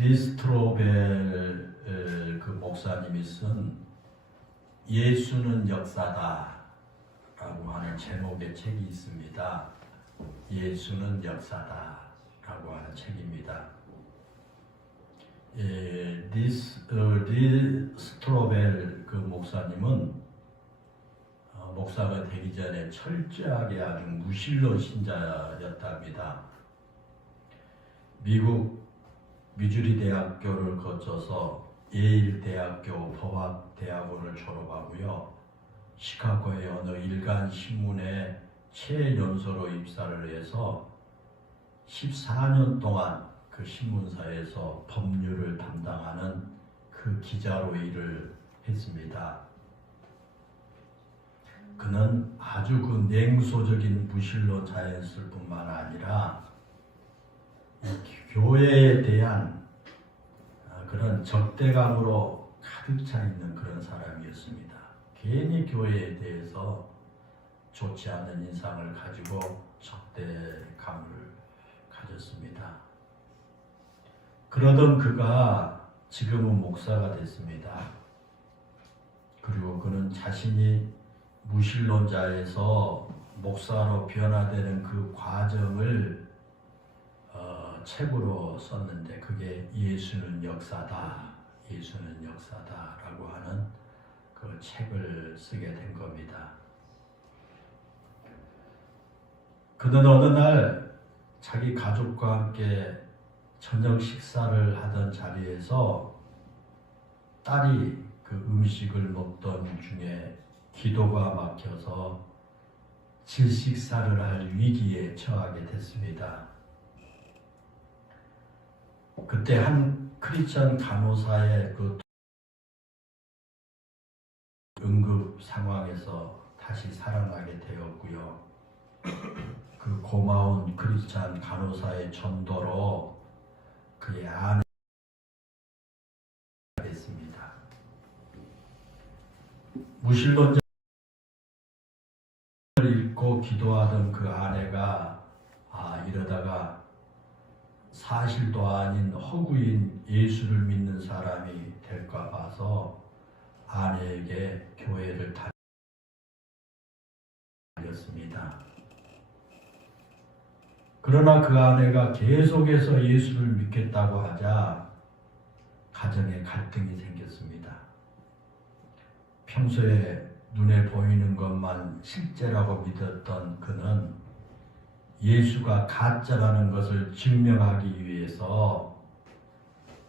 리스트로벨 그 목사님이 쓴 예수는 역사다 라고 하는 제목의 책이 있습니다. 예수는 역사다 라고 하는 책입니다. 리스트로벨 그 목사님은 목사가 되기 전에 철저하게 아주 무신론 신자였답니다. 미국 미주리 대학교를 거쳐서 예일 대학교 법학대학원을 졸업하고요. 시카고의 어느 일간 신문에 최연소로 입사를 해서 14년 동안 그 신문사에서 법률을 담당하는 그 기자로 일을 했습니다. 그는 아주 그 냉소적인 무신론자였을 뿐만 아니라 교회에 대한 그런 적대감으로 가득 차 있는 그런 사람이었습니다. 괜히 교회에 대해서 좋지 않은 인상을 가지고 적대감을 가졌습니다. 그러던 그가 지금은 목사가 됐습니다. 그리고 그는 자신이 무신론자에서 목사로 변화되는 그 과정을 책으로 썼는데 그게 예수는 역사다, 예수는 역사다라고 하는 그 책을 쓰게 된 겁니다. 그는 어느 날 자기 가족과 함께 저녁 식사를 하던 자리에서 딸이 그 음식을 먹던 중에 기도가 막혀서 질식사를 할 위기에 처하게 됐습니다. 그때 한 크리스천 간호사의 그 응급 상황에서 다시 살아나게 되었고요. 그 고마운 크리스천 간호사의 전도로 그의 아내가 됐습니다. 무신론자를 읽고 기도하던 그 아내가 이러다가 사실도 아닌 허구인 예수를 믿는 사람이 될까 봐서 아내에게 교회를 다녔습니다. 그러나 그 아내가 계속해서 예수를 믿겠다고 하자 가정에 갈등이 생겼습니다. 평소에 눈에 보이는 것만 실제라고 믿었던 그는 예수가 가짜라는 것을 증명하기 위해서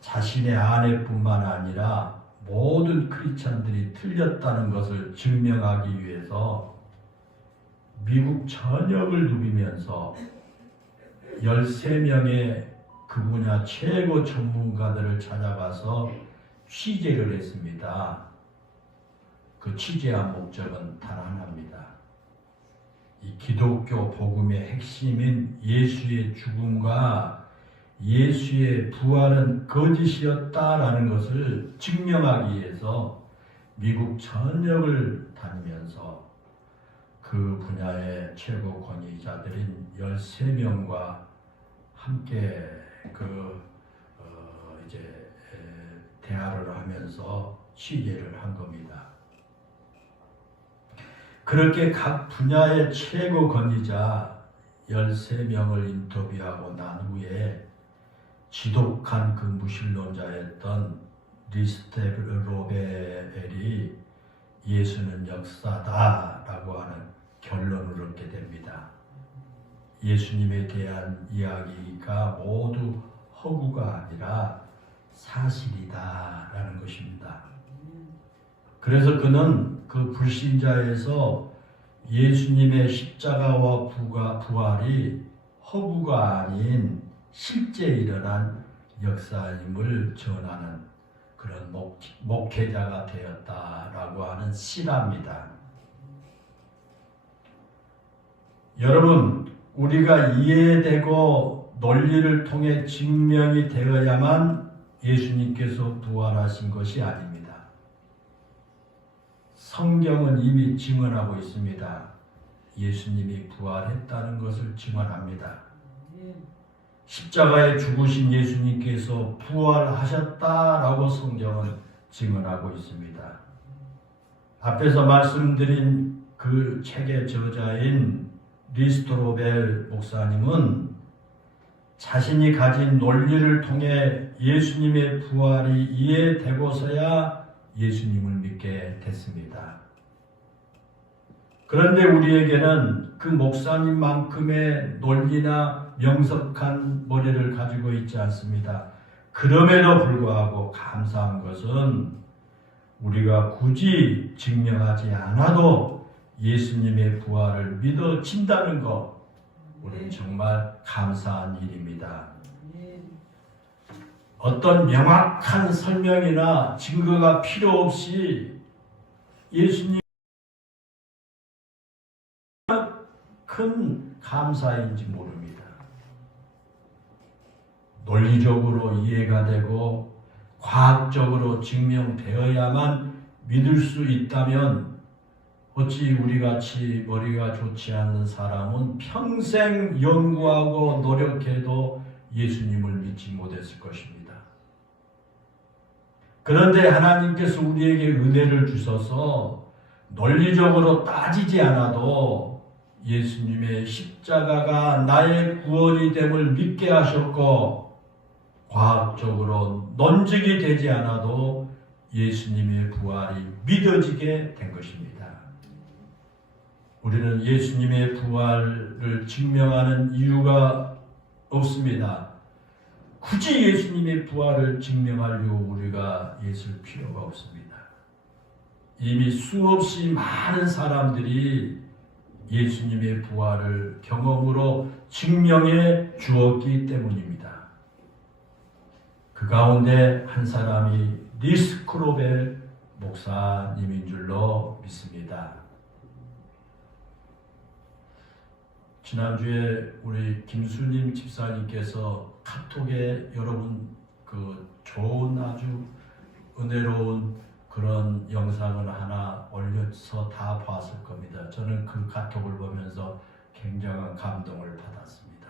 자신의 아내뿐만 아니라 모든 크리스천들이 틀렸다는 것을 증명하기 위해서 미국 전역을 누비면서 13명의 그 분야 최고 전문가들을 찾아가서 취재를 했습니다. 그 취재한 목적은 단 하나입니다. 이 기독교 복음의 핵심인 예수의 죽음과 예수의 부활은 거짓이었다라는 것을 증명하기 위해서 미국 전역을 다니면서 그 분야의 최고 권위자들인 13명과 함께 대화를 하면서 취재를 한 겁니다. 그렇게 각 분야의 최고 권위자 13명을 인터뷰하고 난 후에 지독한 그 무신론자였던 리스트로벨이 예수는 역사다라고 하는 결론을 얻게 됩니다. 예수님에 대한 이야기가 모두 허구가 아니라 사실이다라는 것입니다. 그래서 그는 그 불신자에서 예수님의 십자가와 부활이 허구가 아닌 실제 일어난 역사임을 전하는 그런 목회자가 되었다라고 하는 실화입니다. 여러분, 우리가 이해되고 논리를 통해 증명이 되어야만 예수님께서 부활하신 것이 아닙니다. 성경은 이미 증언하고 있습니다. 예수님이 부활했다는 것을 증언합니다. 십자가에 죽으신 예수님께서 부활하셨다라고 성경은 증언하고 있습니다. 앞에서 말씀드린 그 책의 저자인 리스토로벨 목사님은 자신이 가진 논리를 통해 예수님의 부활이 이해되고서야 예수님을 믿게 됐습니다. 그런데 우리에게는 그 목사님만큼의 논리나 명석한 머리를 가지고 있지 않습니다. 그럼에도 불구하고 감사한 것은 우리가 굳이 증명하지 않아도 예수님의 부활을 믿어진다는 것, 우리는 정말 감사한 일입니다. 어떤 명확한 설명이나 증거가 필요 없이 예수님 큰 감사인지 모릅니다. 논리적으로 이해가 되고 과학적으로 증명되어야만 믿을 수 있다면 어찌 우리같이 머리가 좋지 않는 사람은 평생 연구하고 노력해도 예수님을 믿지 못했을 것입니다. 그런데 하나님께서 우리에게 은혜를 주셔서 논리적으로 따지지 않아도 예수님의 십자가가 나의 구원이 됨을 믿게 하셨고, 과학적으로 논증이 되지 않아도 예수님의 부활이 믿어지게 된 것입니다. 우리는 예수님의 부활을 증명하는 이유가 없습니다. 굳이 예수님의 부활을 증명하려고 우리가 있을 필요가 없습니다. 이미 수없이 많은 사람들이 예수님의 부활을 경험으로 증명해 주었기 때문입니다. 그 가운데 한 사람이 리스크로벨 목사님인 줄로 믿습니다. 지난주에 우리 김수님 집사님께서 카톡에 여러분 그 좋은 아주 은혜로운 그런 영상을 하나 올려서 다 봤을 겁니다. 저는 그 카톡을 보면서 굉장한 감동을 받았습니다.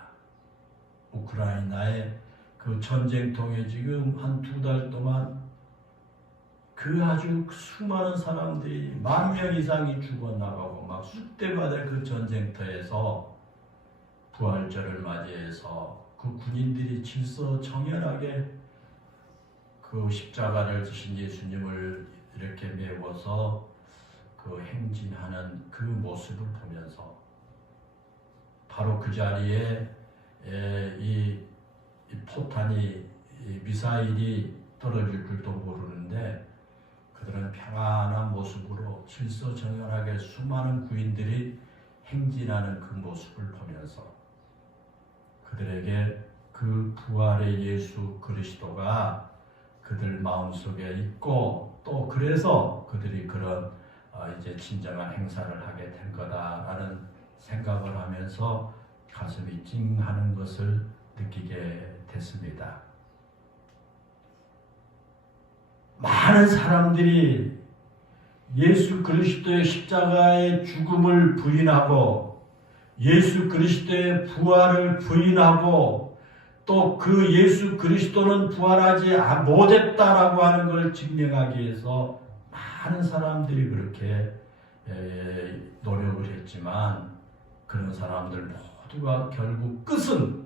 우크라이나의 그 전쟁통에 지금 한 2달 동안 그 아주 수많은 사람들이 10,000명 이상이 죽어나가고 막 쑥대밭의 그 전쟁터에서 부활절을 맞이해서 그 군인들이 질서정연하게 그 십자가를 지신 예수님을 이렇게 메워서 그 행진하는 그 모습을 보면서 바로 그 자리에 이 포탄이 미사일이 떨어질 줄도 모르는데 그들은 평안한 모습으로 질서정연하게 수많은 구인들이 행진하는 그 모습을 보면서 그들에게 그 부활의 예수 그리스도가 그들 마음속에 있고 또 그래서 그들이 그런 이제 진정한 행사를 하게 된 거다라는 생각을 하면서 가슴이 찡하는 것을 느끼게 됐습니다. 많은 사람들이 예수 그리스도의 십자가의 죽음을 부인하고 예수 그리스도의 부활을 부인하고 또 그 예수 그리스도는 부활하지 못했다라고 하는 걸 증명하기 위해서 많은 사람들이 그렇게 노력을 했지만 그런 사람들 모두가 결국 끝은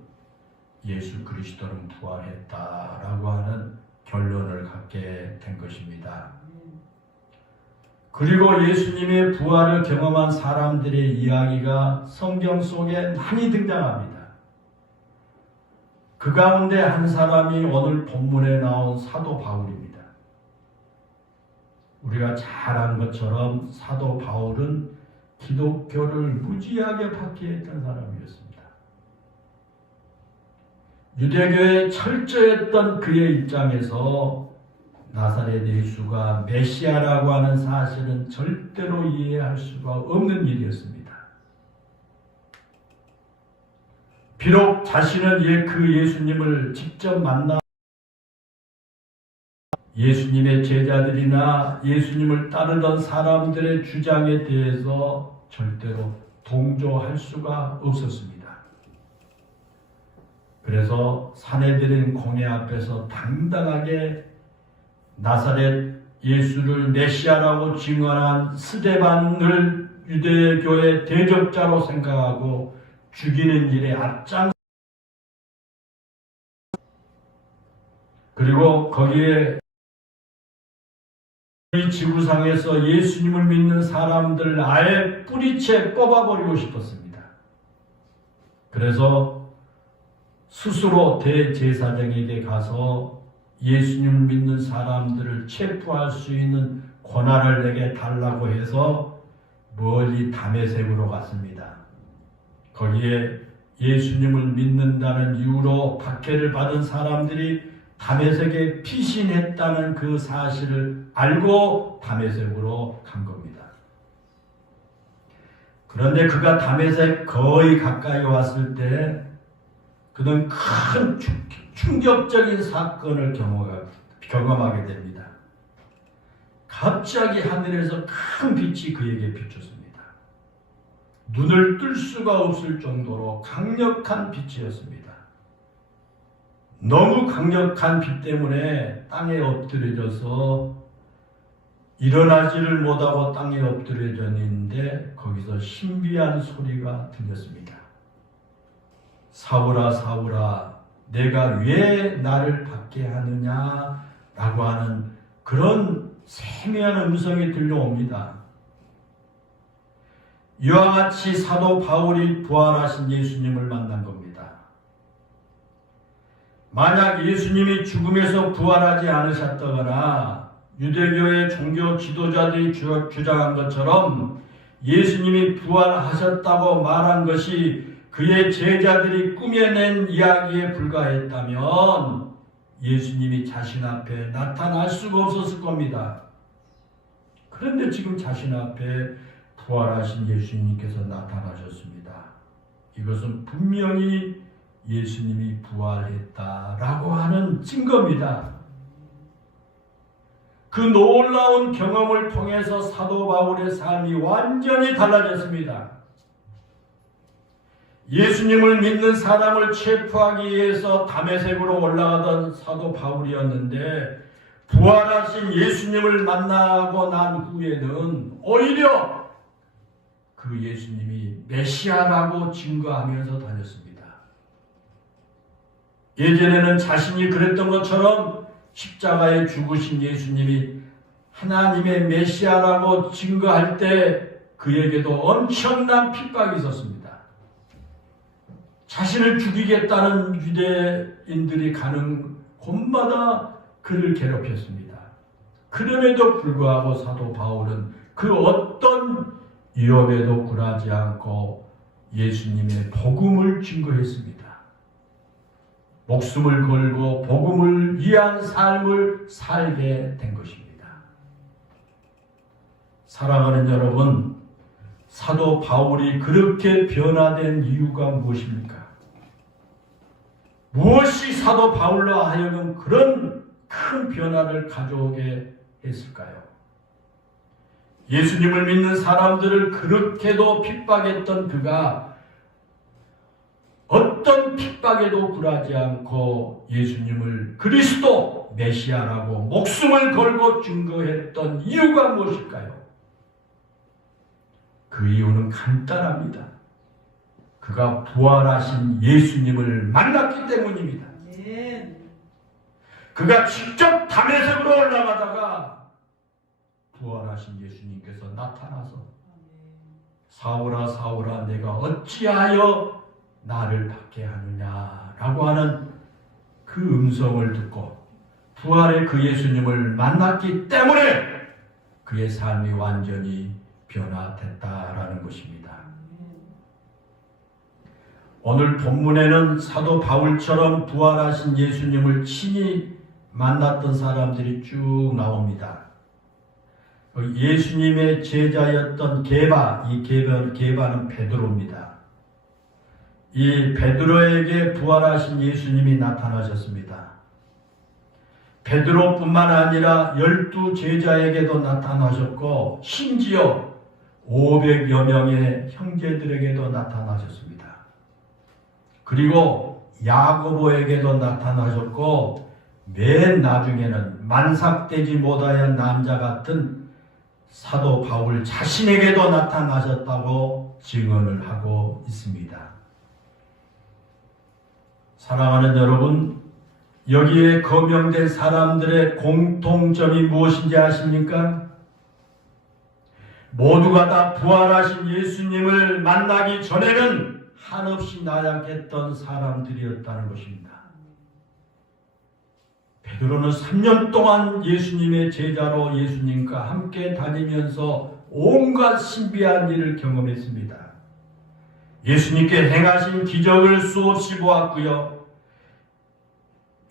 예수 그리스도는 부활했다라고 하는 결론을 갖게 된 것입니다. 그리고 예수님의 부활을 경험한 사람들의 이야기가 성경 속에 많이 등장합니다. 그 가운데 한 사람이 오늘 본문에 나온 사도 바울입니다. 우리가 잘 아는 것처럼 사도 바울은 기독교를 무지하게 박해했던 사람이었습니다. 유대교에 철저했던 그의 입장에서 나사렛 예수가 메시아라고 하는 사실은 절대로 이해할 수가 없는 일이었습니다. 비록 자신은 그 예수님을 직접 만나 예수님의 제자들이나 예수님을 따르던 사람들의 주장에 대해서 절대로 동조할 수가 없었습니다. 그래서 사내들인 공회 앞에서 당당하게 나사렛 예수를 메시아라고 증언한 스데반을 유대교의 대적자로 생각하고 죽이는 일에 앞장, 그리고 거기에 이 지구상에서 예수님을 믿는 사람들 아예 뿌리채 뽑아버리고 싶었습니다. 그래서 스스로 대제사장에게 가서 예수님을 믿는 사람들을 체포할 수 있는 권한을 내게 달라고 해서 멀리 다메섹으로 갔습니다. 거기에 예수님을 믿는다는 이유로 박해를 받은 사람들이 다메섹에 피신했다는 그 사실을 알고 다메섹으로 간 겁니다. 그런데 그가 다메섹 거의 가까이 왔을 때 그는 큰 충격적인 사건을 경험하게 됩니다. 갑자기 하늘에서 큰 빛이 그에게 비쳤습니다. 눈을 뜰 수가 없을 정도로 강력한 빛이었습니다. 너무 강력한 빛 때문에 땅에 엎드려져서 일어나지를 못하고 땅에 엎드려졌는데 거기서 신비한 소리가 들렸습니다. 사울아 사울아 내가 왜 나를 받게 하느냐 라고 하는 그런 세미한 음성이 들려옵니다. 이와 같이 사도 바울이 부활하신 예수님을 만난 겁니다. 만약 예수님이 죽음에서 부활하지 않으셨다거나 유대교의 종교 지도자들이 주장한 것처럼 예수님이 부활하셨다고 말한 것이 그의 제자들이 꾸며낸 이야기에 불과했다면 예수님이 자신 앞에 나타날 수가 없었을 겁니다. 그런데 지금 자신 앞에 부활하신 예수님께서 나타나셨습니다. 이것은 분명히 예수님이 부활했다라고 하는 증거입니다. 그 놀라운 경험을 통해서 사도 바울의 삶이 완전히 달라졌습니다. 예수님을 믿는 사람을 체포하기 위해서 다메섹으로 올라가던 사도 바울이었는데 부활하신 예수님을 만나고 난 후에는 오히려 그 예수님이 메시아라고 증거하면서 다녔습니다. 예전에는 자신이 그랬던 것처럼 십자가에 죽으신 예수님이 하나님의 메시아라고 증거할 때 그에게도 엄청난 핍박이 있었습니다. 자신을 죽이겠다는 유대인들이 가는 곳마다 그를 괴롭혔습니다. 그럼에도 불구하고 사도 바울은 그 어떤 위협에도 굴하지 않고 예수님의 복음을 증거했습니다. 목숨을 걸고 복음을 위한 삶을 살게 된 것입니다. 사랑하는 여러분, 사도 바울이 그렇게 변화된 이유가 무엇입니까? 무엇이 사도 바울로 하여금 그런 큰 변화를 가져오게 했을까요? 예수님을 믿는 사람들을 그렇게도 핍박했던 그가 어떤 핍박에도 굴하지 않고 예수님을 그리스도 메시아라고 목숨을 걸고 증거했던 이유가 무엇일까요? 그 이유는 간단합니다. 그가 부활하신 예수님을 만났기 때문입니다. 그가 직접 다메섹으로 올라가다가 부활하신 예수님께서 나타나서 사울아 사울아 내가 어찌하여 나를 받게 하느냐라고 하는 그 음성을 듣고 부활의 그 예수님을 만났기 때문에 그의 삶이 완전히 변화됐다라는 것입니다. 오늘 본문에는 사도 바울처럼 부활하신 예수님을 친히 만났던 사람들이 쭉 나옵니다. 예수님의 제자였던 게바, 이 게바는 베드로입니다. 이 베드로에게 부활하신 예수님이 나타나셨습니다. 베드로뿐만 아니라 12 제자에게도 나타나셨고 심지어 500여 명의 형제들에게도 나타나셨습니다. 그리고 야고보에게도 나타나셨고 맨 나중에는 만삭되지 못하여 남자 같은 사도 바울 자신에게도 나타나셨다고 증언을 하고 있습니다. 사랑하는 여러분, 여기에 거명된 사람들의 공통점이 무엇인지 아십니까? 모두가 다 부활하신 예수님을 만나기 전에는 한없이 나약했던 사람들이었다는 것입니다. 베드로는 3년 동안 예수님의 제자로 예수님과 함께 다니면서 온갖 신비한 일을 경험했습니다. 예수님께 행하신 기적을 수없이 보았고요.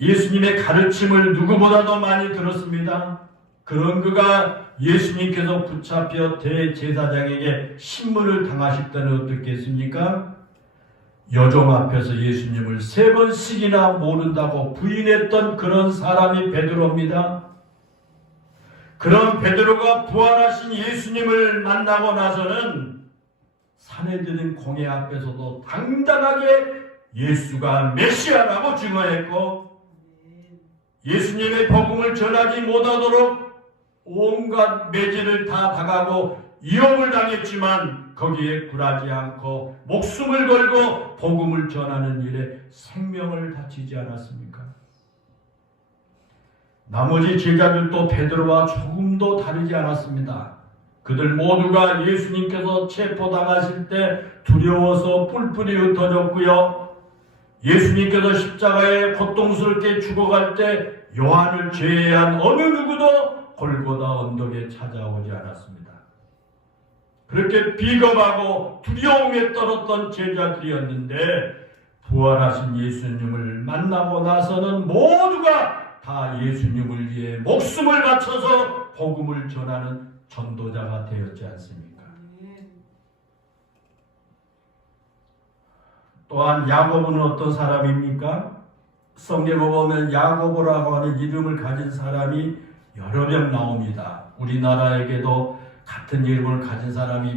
예수님의 가르침을 누구보다도 많이 들었습니다. 그런 그가 예수님께서 붙잡혀 대제사장에게 신문을 당하실 때는 어떻겠습니까? 여종 앞에서 예수님을 3번씩이나 모른다고 부인했던 그런 사람이 베드로입니다. 그런 베드로가 부활하신 예수님을 만나고 나서는 산에 드는 공회 앞에서도 당당하게 예수가 메시아라고 증언했고, 예수님의 복음을 전하지 못하도록 온갖 매질을 다 당하고 위협을 당했지만 거기에 굴하지 않고 목숨을 걸고 복음을 전하는 일에 생명을 다치지 않았습니까? 나머지 제자들도 베드로와 조금도 다르지 않았습니다. 그들 모두가 예수님께서 체포당하실 때 두려워서 뿔뿔이 흩어졌고요. 예수님께서 십자가에 고통스럽게 죽어갈 때 요한을 제외한 어느 누구도 골고다 언덕에 찾아오지 않았습니다. 그렇게 비겁하고 두려움에 떨었던 제자들이었는데 부활하신 예수님을 만나고 나서는 모두가 다 예수님을 위해 목숨을 바쳐서 복음을 전하는 전도자가 되었지 않습니까? 또한 야고보는 어떤 사람입니까? 성경에 보면 야고보라고 하는 이름을 가진 사람이 여러 명 나옵니다. 우리나라에게도 같은 이름을 가진 사람이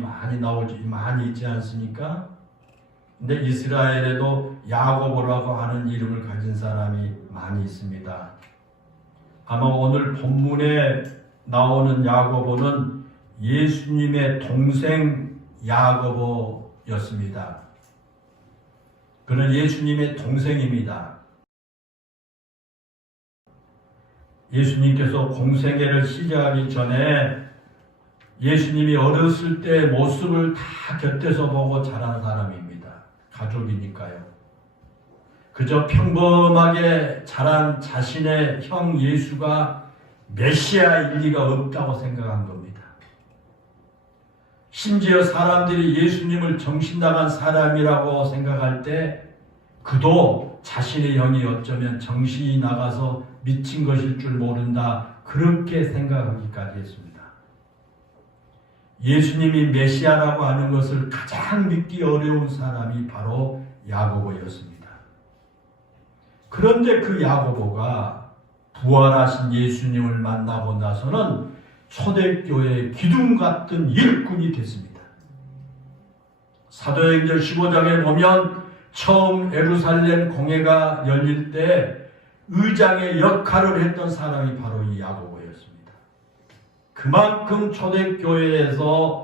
많이 있지 않습니까? 근데 이스라엘에도 야고보라고 하는 이름을 가진 사람이 많이 있습니다. 아마 오늘 본문에 나오는 야고보는 예수님의 동생 야고보였습니다. 그는 예수님의 동생입니다. 예수님께서 공생애를 시작하기 전에 예수님이 어렸을 때 모습을 다 곁에서 보고 자란 사람입니다. 가족이니까요. 그저 평범하게 자란 자신의 형 예수가 메시아일 리가 없다고 생각한 겁니다. 심지어 사람들이 예수님을 정신나간 사람이라고 생각할 때 그도 자신의 형이 어쩌면 정신이 나가서 미친 것일 줄 모른다, 그렇게 생각하기까지 했습니다. 예수님이 메시아라고 하는 것을 가장 믿기 어려운 사람이 바로 야고보였습니다. 그런데 그 야고보가 부활하신 예수님을 만나고 나서는 초대교회의 기둥 같은 일꾼이 됐습니다. 사도행전 15장에 보면 처음 예루살렘 공회가 열릴 때 의장의 역할을 했던 사람이 바로 이 야고보였습니다. 그만큼 초대교회에서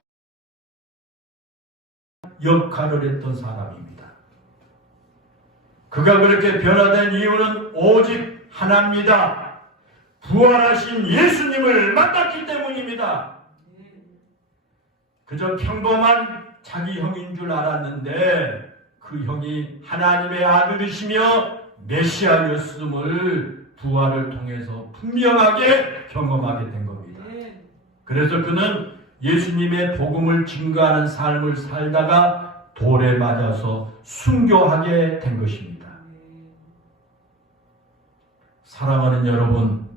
역할을 했던 사람입니다. 그가 그렇게 변화된 이유는 오직 하나입니다. 부활하신 예수님을 만났기 때문입니다. 그저 평범한 자기 형인 줄 알았는데 그 형이 하나님의 아들이시며 메시아였음을 부활을 통해서 분명하게 경험하게 된 겁니다. 그래서 그는 예수님의 복음을 증거하는 삶을 살다가 돌에 맞아서 순교하게 된 것입니다. 사랑하는 여러분,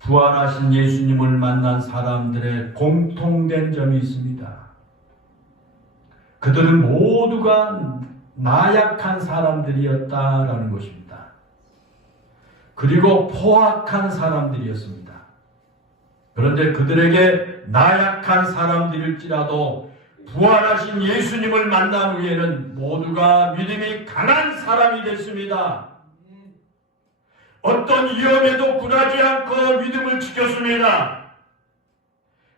부활하신 예수님을 만난 사람들의 공통된 점이 있습니다. 그들은 모두가 나약한 사람들이었다라는 것입니다. 그리고 포악한 사람들이었습니다. 그런데 그들에게 나약한 사람들일지라도 부활하신 예수님을 만난 후에는 모두가 믿음이 강한 사람이 됐습니다. 어떤 위험에도 굴하지 않고 믿음을 지켰습니다.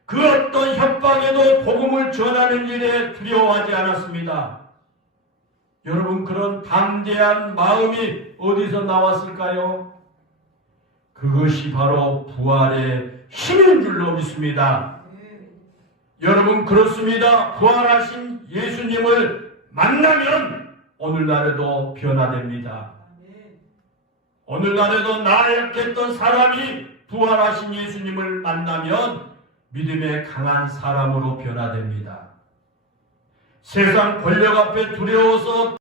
그 어떤 협박에도 복음을 전하는 일에 두려워하지 않았습니다. 여러분, 그런 담대한 마음이 어디서 나왔을까요? 그것이 바로 부활의 힘인 줄로 믿습니다. 여러분, 그렇습니다. 부활하신 예수님을 만나면 오늘날에도 변화됩니다. 오늘날에도 나약했던 사람이 부활하신 예수님을 만나면 믿음의 강한 사람으로 변화됩니다. 세상 권력 앞에 두려워서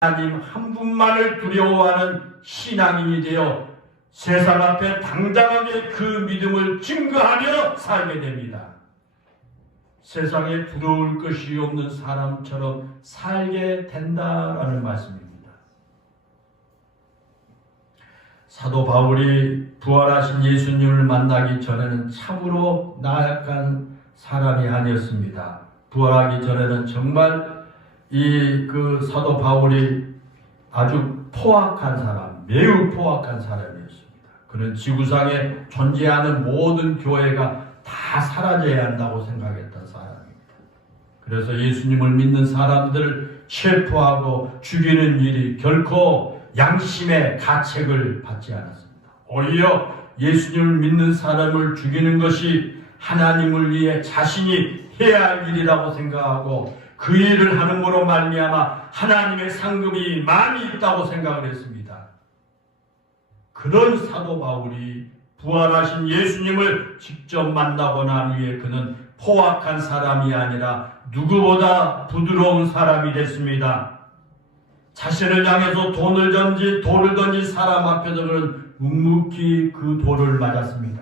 하나님 한 분만을 두려워하는 신앙인이 되어 세상 앞에 당당하게 그 믿음을 증거하며 살게 됩니다. 세상에 두려울 것이 없는 사람처럼 살게 된다라는 말씀입니다. 사도 바울이 부활하신 예수님을 만나기 전에는 참으로 나약한 사람이 아니었습니다. 부활하기 전에는 정말 그 사도 바울이 아주 포악한 사람, 매우 포악한 사람이었습니다. 그는 지구상에 존재하는 모든 교회가 다 사라져야 한다고 생각했던 사람입니다. 그래서 예수님을 믿는 사람들을 체포하고 죽이는 일이 결코 양심의 가책을 받지 않았습니다. 오히려 예수님을 믿는 사람을 죽이는 것이 하나님을 위해 자신이 해야 할 일이라고 생각하고 그 일을 함으로 말미암아 하나님의 상급이 많이 있다고 생각을 했습니다. 그런 사도 바울이 부활하신 예수님을 직접 만나고 난 후에 그는 포악한 사람이 아니라 누구보다 부드러운 사람이 됐습니다. 자신을 향해서 돌을 던진 사람 앞에서 그는 묵묵히 그 돌을 맞았습니다.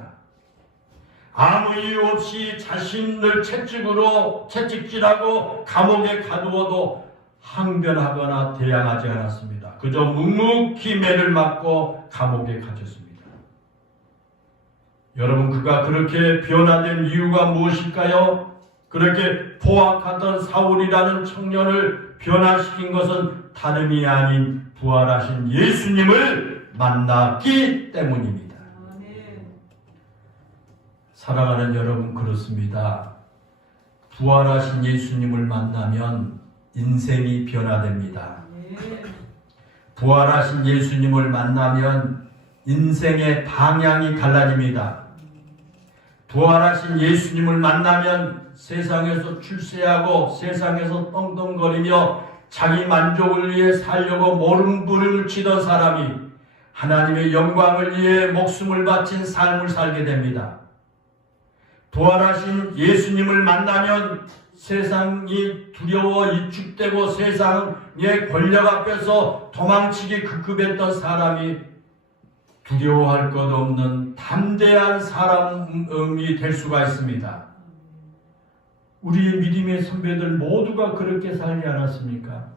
아무 이유 없이 자신을 채찍질하고 감옥에 가두어도 항변하거나 대항하지 않았습니다. 그저 묵묵히 매를 맞고 감옥에 갇혔습니다. 여러분, 그가 그렇게 변화된 이유가 무엇일까요? 그렇게 포악하던 사울이라는 청년을 변화시킨 것은 다름이 아닌 부활하신 예수님을 만났기 때문입니다. 사랑하는 여러분, 그렇습니다. 부활하신 예수님을 만나면 인생이 변화됩니다. 부활하신 예수님을 만나면 인생의 방향이 달라집니다. 부활하신 예수님을 만나면 세상에서 출세하고 세상에서 떵떵거리며 자기 만족을 위해 살려고 몸부림을 치던 사람이 하나님의 영광을 위해 목숨을 바친 삶을 살게 됩니다. 부활하신 예수님을 만나면 세상이 두려워 위축되고 세상의 권력 앞에서 도망치기 급급했던 사람이 두려워할 것 없는 담대한 사람이 될 수가 있습니다. 우리의 믿음의 선배들 모두가 그렇게 살지 않았습니까?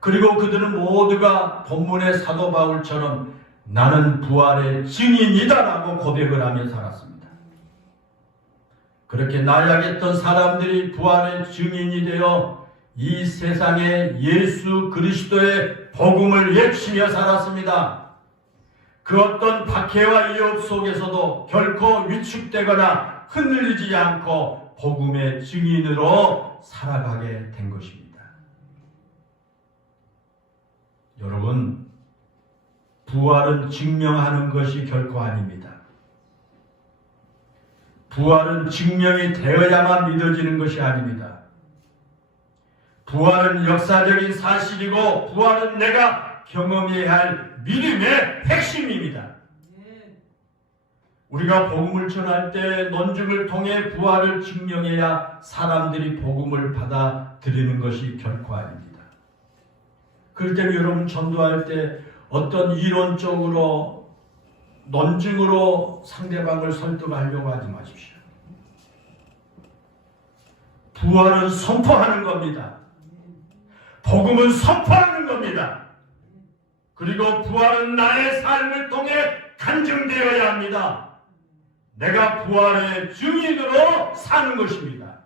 그리고 그들은 모두가 본문의 사도 바울처럼 나는 부활의 증인이다라고 고백을 하며 살았습니다. 그렇게 나약했던 사람들이 부활의 증인이 되어 이 세상에 예수 그리스도의 복음을 외치며 살았습니다. 그 어떤 박해와 위협 속에서도 결코 위축되거나 흔들리지 않고 복음의 증인으로 살아가게 된 것입니다. 여러분, 부활은 증명하는 것이 결코 아닙니다. 부활은 증명이 되어야만 믿어지는 것이 아닙니다. 부활은 역사적인 사실이고 부활은 내가 경험해야 할 믿음의 핵심입니다. 우리가 복음을 전할 때 논증을 통해 부활을 증명해야 사람들이 복음을 받아들이는 것이 결코 아닙니다. 그럴 때 여러분 전도할 때 어떤 이론적으로 논증으로 상대방을 설득하려고 하지 마십시오. 부활은 선포하는 겁니다. 복음은 선포하는 겁니다. 그리고 부활은 나의 삶을 통해 간증되어야 합니다. 내가 부활의 증인으로 사는 것입니다.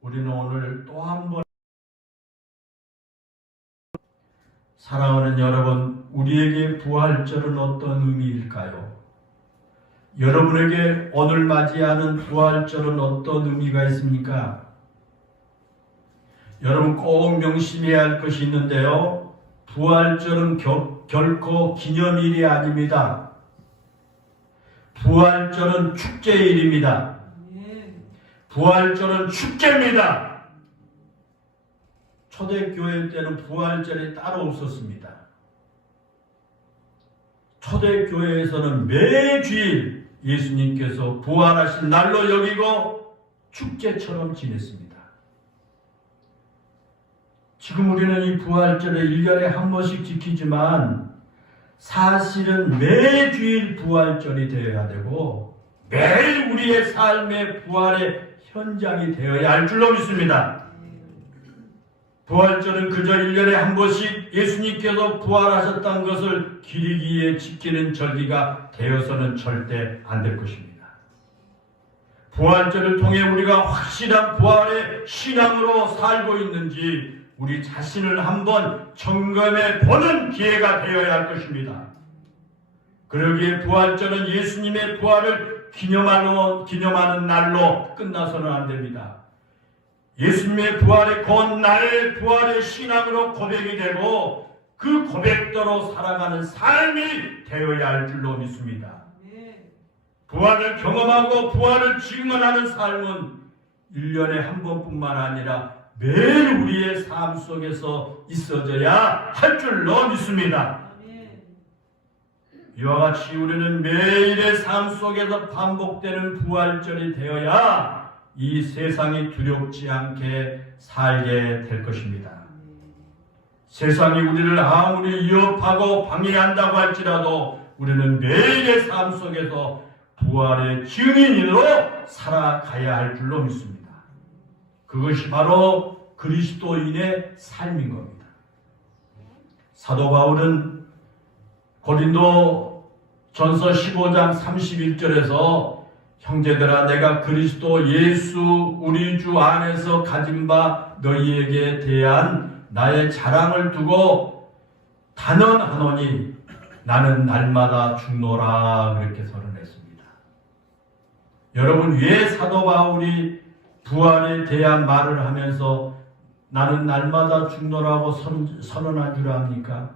우리는 오늘 또 한 번 사랑하는 여러분, 우리에게 부활절은 어떤 의미일까요? 여러분에게 오늘 맞이하는 부활절은 어떤 의미가 있습니까? 여러분 꼭 명심해야 할 것이 있는데요. 부활절은 결코 기념일이 아닙니다. 부활절은 축제일입니다. 부활절은 축제입니다. 초대교회 때는 부활절이 따로 없었습니다. 초대교회에서는 매주일 예수님께서 부활하신 날로 여기고 축제처럼 지냈습니다. 지금 우리는 이 부활절을 1년에 한 번씩 지키지만 사실은 매주일 부활절이 되어야 되고 매일 우리의 삶의 부활의 현장이 되어야 할 줄로 믿습니다. 부활절은 그저 1년에 한 번씩 예수님께서 부활하셨다는 것을 기리기에 지키는 절기가 되어서는 절대 안 될 것입니다. 부활절을 통해 우리가 확실한 부활의 신앙으로 살고 있는지 우리 자신을 한번 점검해 보는 기회가 되어야 할 것입니다. 그러기에 부활절은 예수님의 부활을 기념하는 날로 끝나서는 안 됩니다. 예수님의 부활이 곧 나의 부활의 신앙으로 고백이 되고 그 고백대로 살아가는 삶이 되어야 할 줄로 믿습니다. 부활을 경험하고 부활을 증언하는 삶은 1년에 한 번뿐만 아니라 매일 우리의 삶 속에서 있어져야 할 줄로 믿습니다. 이와 같이 우리는 매일의 삶 속에서 반복되는 부활절이 되어야 이 세상이 두렵지 않게 살게 될 것입니다. 세상이 우리를 아무리 위협하고 방해한다고 할지라도 우리는 매일의 삶 속에서 부활의 증인으로 살아가야 할 줄로 믿습니다. 그것이 바로 그리스도인의 삶인 겁니다. 사도 바울은 고린도 전서 15장 31절에서 형제들아 내가 그리스도 예수 우리 주 안에서 가진 바 너희에게 대한 나의 자랑을 두고 단언하노니 나는 날마다 죽노라 그렇게 선언했습니다. 여러분 왜 사도 바울이 부활에 대한 말을 하면서 나는 날마다 죽노라고 선언한 줄 압니까?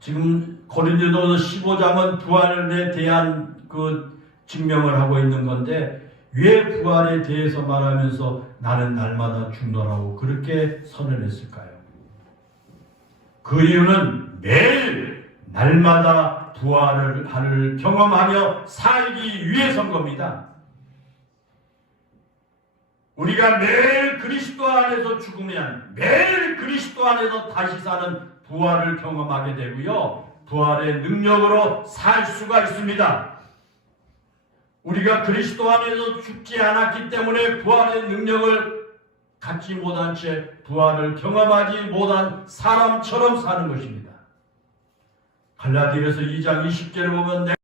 지금 고린도서 15장은 부활에 대한 그 증명을 하고 있는 건데 왜 부활에 대해서 말하면서 나는 날마다 죽노라고 그렇게 선언했을까요? 그 이유는 매일 날마다 부활을 경험하며 살기 위해서인 겁니다. 우리가 매일 그리스도 안에서 죽으면 매일 그리스도 안에서 다시 사는 부활을 경험하게 되고요. 부활의 능력으로 살 수가 있습니다. 우리가 그리스도 안에서 죽지 않았기 때문에 부활의 능력을 갖지 못한 채 부활을 경험하지 못한 사람처럼 사는 것입니다. 갈라디아서 2장 20절을 보면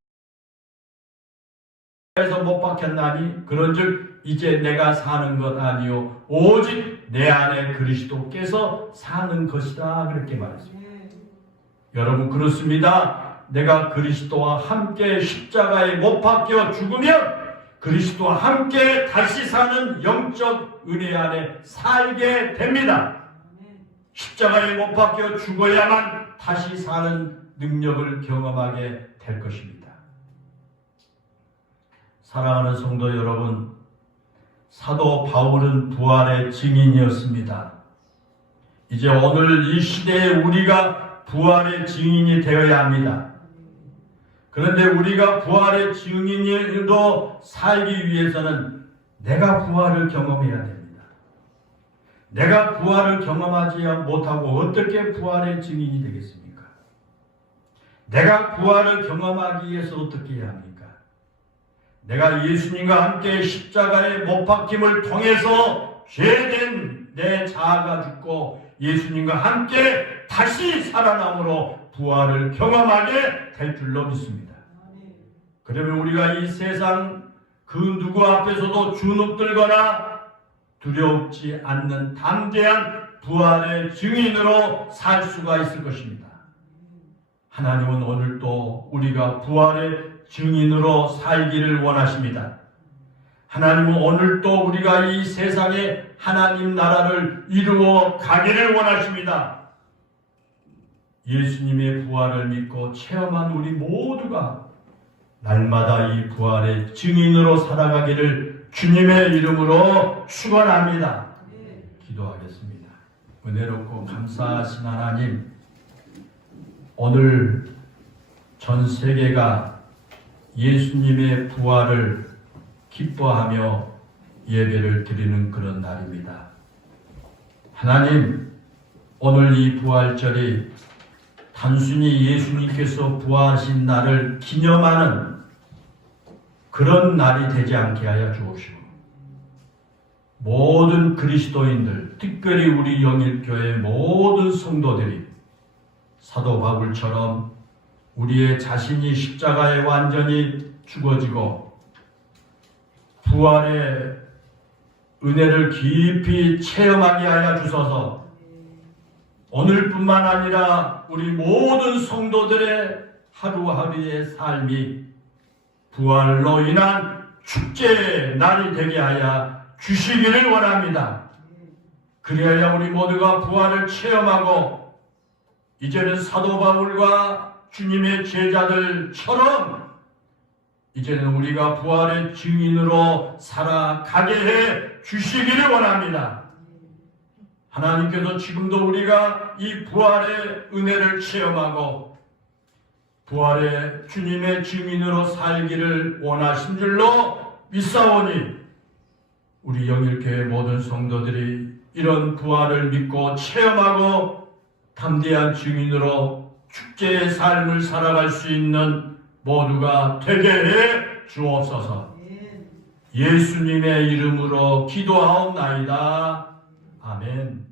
내가 못 박혔나니 그런즉 이제 내가 사는 것 아니요 오직 내 안에 그리스도께서 사는 것이다 그렇게 말했습니다. 여러분 그렇습니다. 내가 그리스도와 함께 십자가에 못 박혀 죽으면 그리스도와 함께 다시 사는 영적 은혜 안에 살게 됩니다. 십자가에 못 박혀 죽어야만 다시 사는 능력을 경험하게 될 것입니다. 사랑하는 성도 여러분, 사도 바울은 부활의 증인이었습니다. 이제 오늘 이 시대에 우리가 부활의 증인이 되어야 합니다. 그런데 우리가 부활의 증인으로 살기 위해서는 내가 부활을 경험해야 됩니다. 내가 부활을 경험하지 못하고 어떻게 부활의 증인이 되겠습니까? 내가 부활을 경험하기 위해서 어떻게 해야 합니까? 내가 예수님과 함께 십자가에 못 박힘을 통해서 죄된 내 자아가 죽고 예수님과 함께 다시 살아남으로 부활을 경험하게 될 줄로 믿습니다. 그러면 우리가 이 세상 그 누구 앞에서도 주눅들거나 두렵지 않는 담대한 부활의 증인으로 살 수가 있을 것입니다. 하나님은 오늘도 우리가 부활의 증인으로 살기를 원하십니다. 하나님은 오늘도 우리가 이 세상에 하나님 나라를 이루어 가기를 원하십니다. 예수님의 부활을 믿고 체험한 우리 모두가 날마다 이 부활의 증인으로 살아가기를 주님의 이름으로 축원합니다. 기도하겠습니다. 은혜롭고 감사하신 하나님, 오늘 전 세계가 예수님의 부활을 기뻐하며 예배를 드리는 그런 날입니다. 하나님, 오늘 이 부활절이 단순히 예수님께서 부활하신 날을 기념하는 그런 날이 되지 않게 하여 주옵시고, 모든 그리스도인들, 특별히 우리 영일교회 모든 성도들이 사도 바울처럼 우리의 자신이 십자가에 완전히 죽어지고 부활의 은혜를 깊이 체험하게 하여 주소서. 오늘뿐만 아니라 우리 모든 성도들의 하루하루의 삶이 부활로 인한 축제의 날이 되게 하여 주시기를 원합니다. 그리하여 우리 모두가 부활을 체험하고 이제는 사도 바울과 주님의 제자들처럼 이제는 우리가 부활의 증인으로 살아가게 해 주시기를 원합니다. 하나님께서 지금도 우리가 이 부활의 은혜를 체험하고 부활의 주님의 증인으로 살기를 원하신 줄로 믿사오니 우리 영일교회 모든 성도들이 이런 부활을 믿고 체험하고 담대한 증인으로 축제의 삶을 살아갈 수 있는 모두가 되게 해 주옵소서. 예수님의 이름으로 기도하옵나이다. 아멘.